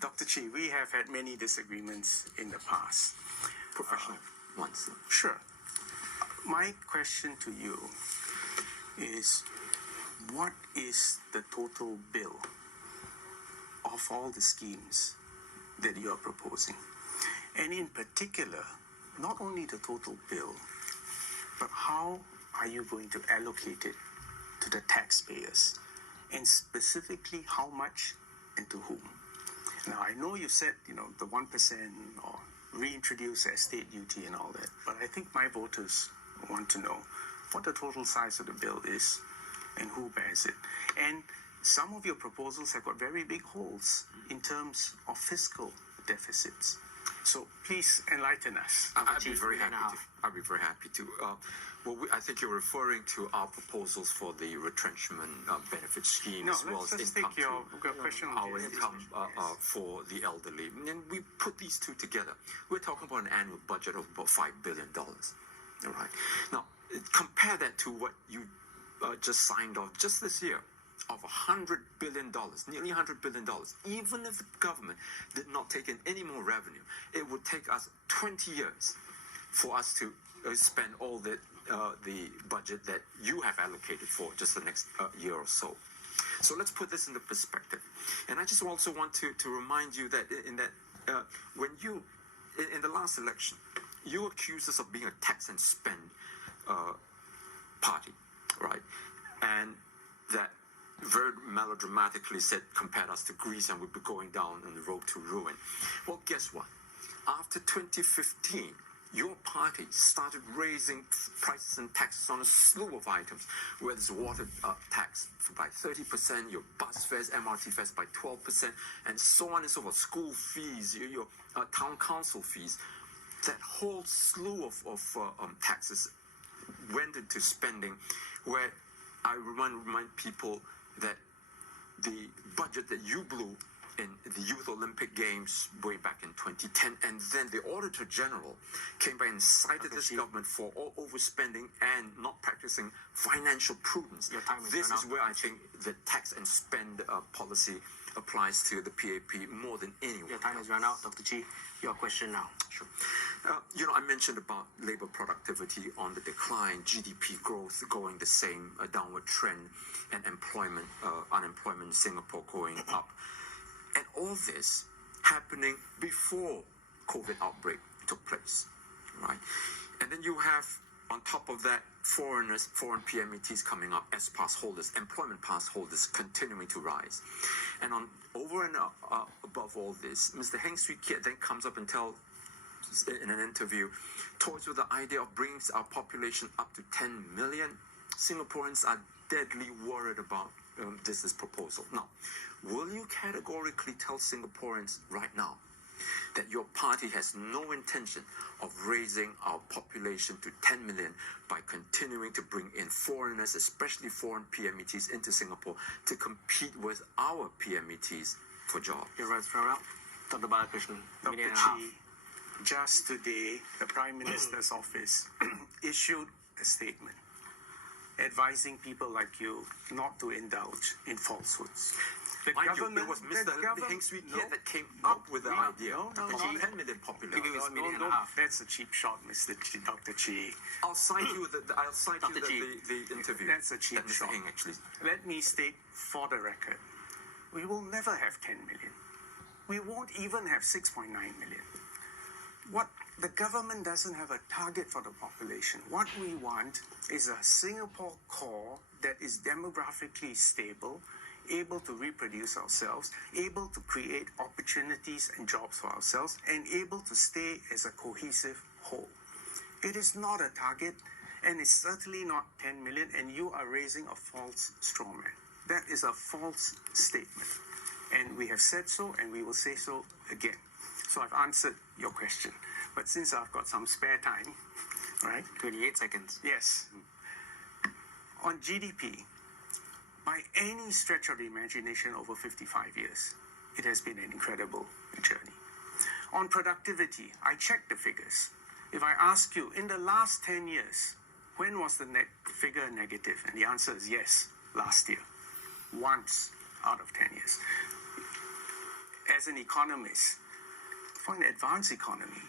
Dr. Chee, we have had many disagreements in the past. Professional ones. Sure. My question to you is, what is the total bill of all the schemes that you are proposing? And in particular, not only the total bill, but how are you going to allocate it to the taxpayers? And specifically, how much and to whom? Now, I know you said, the 1% or reintroduce estate duty and all that, but I think my voters want to know what the total size of the bill is and who bears it. And some of your proposals have got very big holes in terms of fiscal deficits. So please enlighten us. I'd be very happy to. I think you're referring to our proposals for the retrenchment benefit scheme, no, as well as let's income take your question on our income for the elderly. And we put these two together. We're talking about an annual budget of about $5 billion. All right. Now, compare that to what you just signed off just this year of $100 billion, nearly $100 billion. Even if the government did not take in any more revenue, it would take us 20 years for us to spend all the budget that you have allocated for just the next year or so. So let's put this into perspective. And I just also want to remind you that when you, in the last election, you accused us of being a tax and spend party, right? And that very melodramatically compared us to Greece and we'd be going down on the road to ruin. Well, guess what? After 2015, your party started raising prices and taxes on a slew of items, whether it's water tax by 30%, your bus fares, MRT fares by 12%, and so on and so forth, school fees, your town council fees. That whole slew of taxes went into spending, where I remind people that the budget that you blew in the Youth Olympic Games way back in 2010, and then the Auditor General came by and cited this government for all overspending and not practicing financial prudence. This is where I think the tax and spend policy applies to the PAP more than anyone. Your time has run out, Dr. Chee. Your question now. Sure. I mentioned about labor productivity on the decline, GDP growth going the same downward trend, and unemployment in Singapore going up. And all this happening before COVID outbreak took place, right? And then you have, on top of that, foreign PMETs coming up as pass holders, employment pass holders continuing to rise. And over and above all this, Mr. Heng Swee Keat then comes up and tells in an interview, toys with the idea of bringing our population up to 10 million. Singaporeans are deadly worried about this proposal. Now, will you categorically tell Singaporeans right now that your party has no intention of raising our population to 10 million by continuing to bring in foreigners, especially foreign PMETs, into Singapore to compete with our PMETs for jobs? Your rights run out. Dr. Balakrishnan, Dr. Chee, just today, the Prime Minister's office issued a statement advising people like you not to indulge in falsehoods. It was Mr. Heng Swee Keat that came up with the idea of 10 million population. That's a cheap shot, Dr. Chee. I'll cite you the interview. That's a cheap shot. Heng actually. Let me state for the record, we will never have 10 million. We won't even have 6.9 million. What the government doesn't have a target for the population. What we want is a Singapore core that is demographically stable, able to reproduce ourselves, able to create opportunities and jobs for ourselves, and able to stay as a cohesive whole. It is not a target, and it's certainly not 10 million, and you are raising a false straw man. That is a false statement. And we have said so, and we will say so again. So I've answered your question. But since I've got some spare time, right? 28 seconds. Yes. On GDP, by any stretch of the imagination over 55 years, it has been an incredible journey. On productivity, I checked the figures. If I ask you, in the last 10 years, when was the figure negative? And the answer is yes, last year. Once out of 10 years. as an economist, for an advanced economy,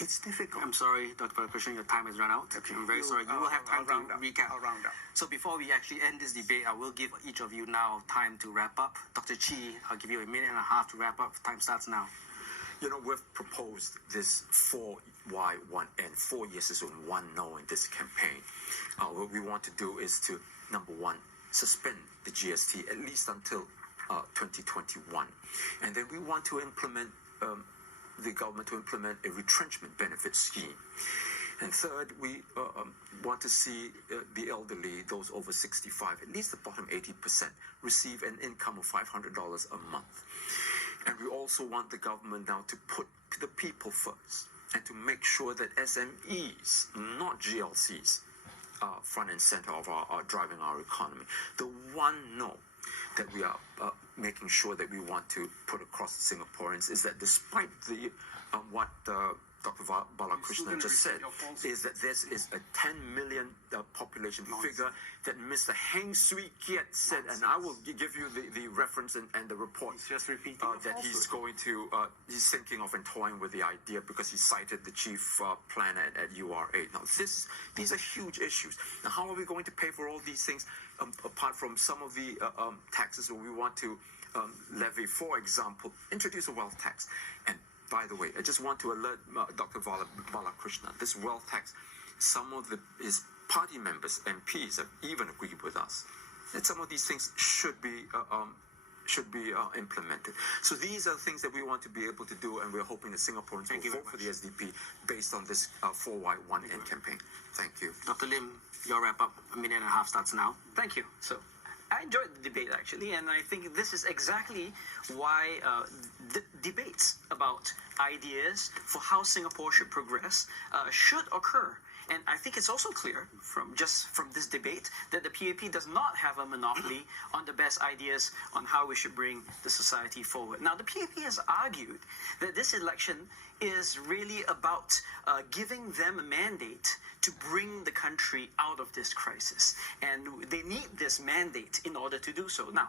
it's difficult. I'm sorry, Dr. Balakrishnan, your time has run out. Okay. I'm very sorry. You will have time I'll round to up. recap. I'll round up. So before we actually end this debate, I will give each of you now time to wrap up. Dr. Chee, I'll give you a minute and a half to wrap up. Time starts now. You know, we've proposed this 4Y1N, 4 yeses and 1 no in this campaign. What we want to do is to, number one, suspend the GST at least until 2021. And then we want to implement, the government to implement a retrenchment benefit scheme. And third, we want to see the elderly, those over 65, at least the bottom 80%, receive an income of $500 a month. And we also want the government now to put the people first and to make sure that SMEs, not GLCs, are front and center of our driving our economy. The one no that we are making sure that we want to put across the Singaporeans is that despite the what Dr. Balakrishnan just said, is that this is a 10 million population figure that Mr. Heng Swee Kiat said, and I will give you the reference and the report. He's just repeating that he's going to, he's thinking of and toying with the idea because he cited the chief planner at URA. Now, these are huge issues. Now, how are we going to pay for all these things apart from some of the taxes that we want to levy? For example, introduce a wealth tax. And by the way, I just want to alert Dr. Balakrishnan, this wealth tax, some of his party members, MPs, have even agreed with us that some of these things should be implemented. So these are things that we want to be able to do, and we're hoping that Singaporeans will vote for the SDP based on this 4Y1N campaign. Thank you. Dr. Lim, your wrap up, a minute and a half starts now. Thank you. So, I enjoyed the debate actually, and I think this is exactly why debates about ideas for how Singapore should progress should occur. And I think it's also clear from this debate that the PAP does not have a monopoly on the best ideas on how we should bring the society forward. Now, the PAP has argued that this election is really about giving them a mandate to bring the country out of this crisis. And they need this mandate in order to do so. Now,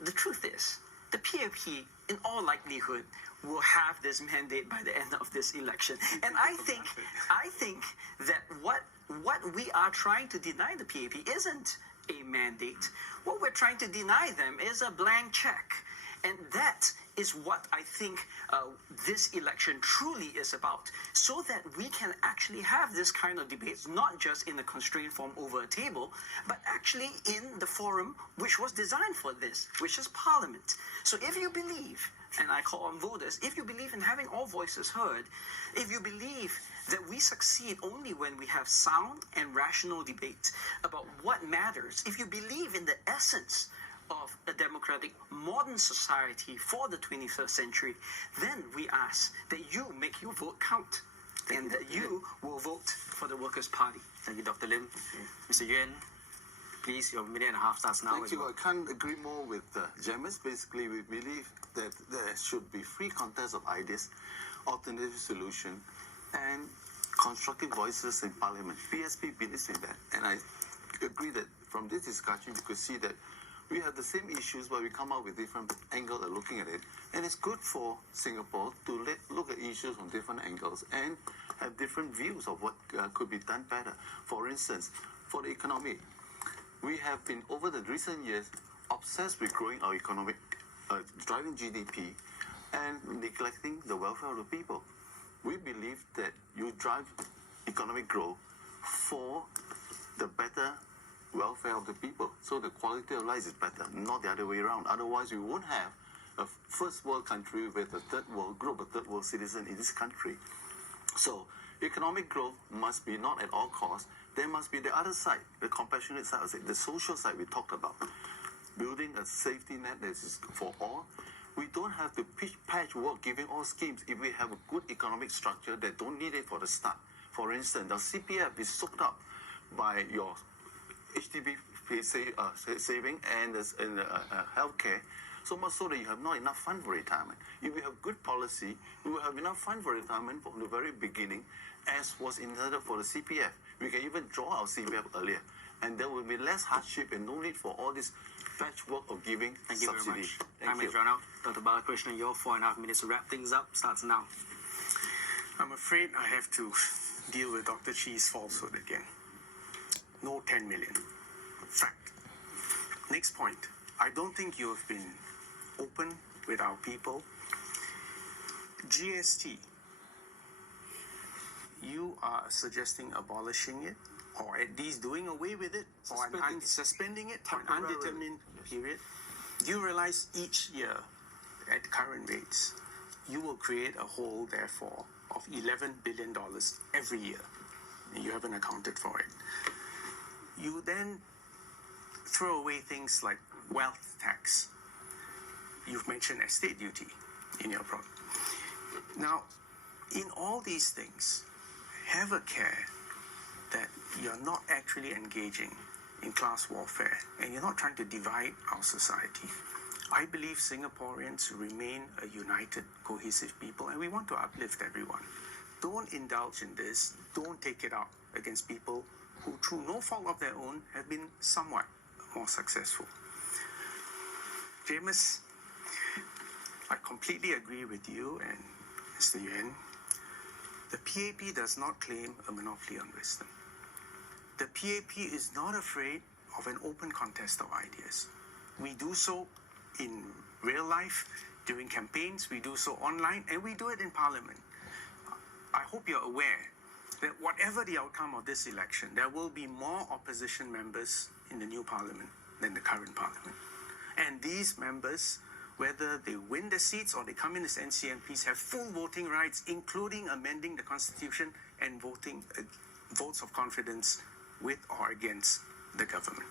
the truth is, the PAP, in all likelihood, will have this mandate by the end of this election. And I think that what we are trying to deny the PAP isn't a mandate. What we're trying to deny them is a blank check. And that is what I think this election truly is about, so that we can actually have this kind of debates, not just in a constrained form over a table, but actually in the forum which was designed for this, which is Parliament. So if you believe, and I call on voters, if you believe in having all voices heard, if you believe that we succeed only when we have sound and rational debate about what matters, if you believe in the essence of a democratic modern society for the 21st century, then we ask that you make your vote count and that you will vote for the Workers' Party. Thank you, Dr. Lim. Mr. Yuen, please, your minute and a half starts now. Thank you. I can't agree more with Jamus. Basically, we believe that there should be free contest of ideas, alternative solution, and constructive voices in Parliament. PSP believes in that. And I agree that from this discussion, you could see that we have the same issues, but we come up with different angles of looking at it. And it's good for Singapore to look at issues from different angles and have different views of what could be done better. For instance, for the economy, we have been, over the recent years, obsessed with growing our economic, driving GDP, and neglecting the welfare of the people. We believe that you drive economic growth for the better welfare of the people, so the quality of life is better, not the other way around. Otherwise, we won't have a first world country with a third world group of third world citizens in this country. So economic growth must be not at all costs. There must be the other side, the compassionate side, the social side we talked about. Building a safety net that is for all. We don't have to patchwork giving all schemes if we have a good economic structure that don't need it for the start. For instance, the CPF is soaked up by your SDP saving and healthcare, so much so that you have not enough fund for retirement. If we have good policy, we will have enough fund for retirement from the very beginning, as was intended for the CPF. We can even draw our CPF earlier. and there will be less hardship and no need for all this patchwork of giving Thank you subsidy. very much. Thank Time you. has run out. Dr. Balakrishnan, your 4.5 minutes to wrap things up starts now. I'm afraid I have to deal with Dr. Chee's falsehood again. No 10 million. Fact. Next point. I don't think you have been open with our people. GST. You are suggesting abolishing it, or at least doing away with it, or suspending it for an undetermined period. Do you realize each year, at current rates, you will create a hole, therefore, of $11 billion every year, and you haven't accounted for it. You then throw away things like wealth tax. You've mentioned estate duty in your product. Now, in all these things, have a care that you're not actually engaging in class warfare and you're not trying to divide our society. I believe Singaporeans remain a united, cohesive people, and we want to uplift everyone. Don't indulge in this. Don't take it out against people who, through no fault of their own, have been somewhat more successful. Jamus, I completely agree with you and Mr. Yuen. The PAP does not claim a monopoly on wisdom. The PAP is not afraid of an open contest of ideas. We do so in real life, during campaigns, we do so online, and we do it in Parliament. I hope you're aware that whatever the outcome of this election, there will be more opposition members in the new Parliament than the current Parliament. And these members, whether they win the seats or they come in as NCMPs, have full voting rights, including amending the Constitution and voting votes of confidence with or against the government.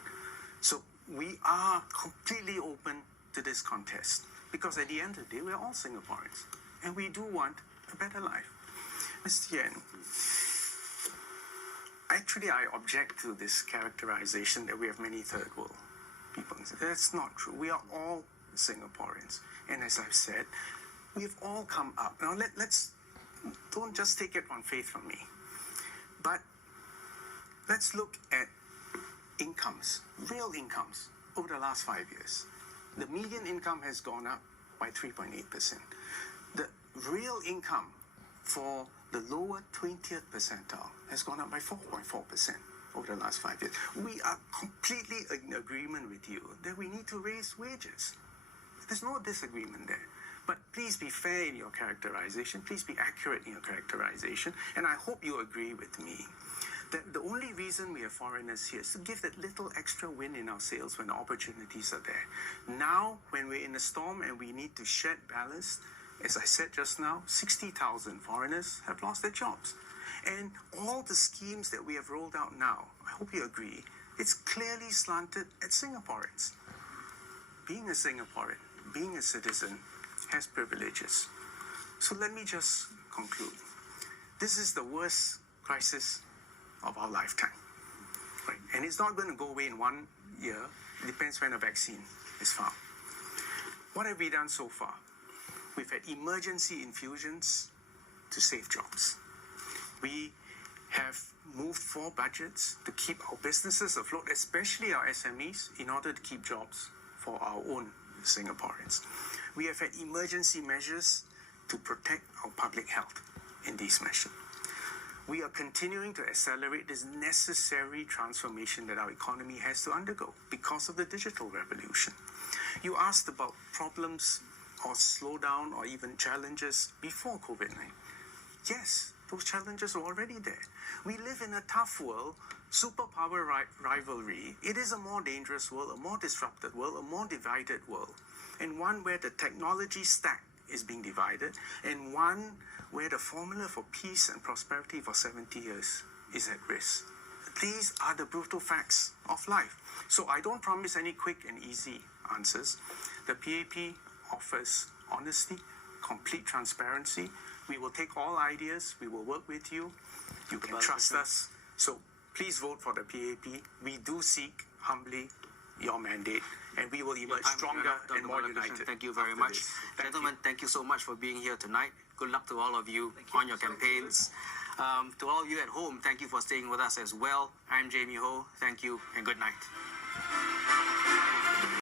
So we are completely open to this contest because at the end of the day, we're all Singaporeans and we do want a better life. Mr. Yuen, actually I object to this characterization that we have many third world people. That's not true. We are all Singaporeans. And as I've said, we've all come up. Now let's don't just take it on faith from me, but let's look at incomes, real incomes, over the last 5 years. The median income has gone up by 3.8%. The real income for the lower 20th percentile has gone up by 4.4% over the last 5 years. We are completely in agreement with you that we need to raise wages. There's no disagreement there. But please be fair in your characterization. Please be accurate in your characterization. And I hope you agree with me that the only reason we have foreigners here is to give that little extra wind in our sails when the opportunities are there. Now, when we're in a storm and we need to shed ballast, as I said just now, 60,000 foreigners have lost their jobs. And all the schemes that we have rolled out now, I hope you agree, it's clearly slanted at Singaporeans. Being a Singaporean, being a citizen, has privileges. So let me just conclude. This is the worst crisis of our lifetime. Right? And it's not going to go away in 1 year. It depends when a vaccine is found. What have we done so far? We've had emergency infusions to save jobs. We have moved 4 budgets to keep our businesses afloat, especially our SMEs, in order to keep jobs for our own Singaporeans. We have had emergency measures to protect our public health in these measures. We are continuing to accelerate this necessary transformation that our economy has to undergo because of the digital revolution. You asked about problems or slowdown or even challenges before COVID-19. Yes, those challenges are already there. We live in a tough world, superpower rivalry. It is a more dangerous world, a more disrupted world, a more divided world, and one where the technology stack is being divided, and one where the formula for peace and prosperity for 70 years is at risk. These are the brutal facts of life. So I don't promise any quick and easy answers. The PAP offers honesty, complete transparency. We will take all ideas. We will work with you. You can trust us. So please vote for the PAP. We do seek humbly your mandate, and we will emerge stronger and more united. Thank you very much. Gentlemen, thank you so much for being here tonight. Good luck to all of you on your campaigns. To all of you at home, thank you for staying with us as well. I'm Jamie Ho. Thank you and good night.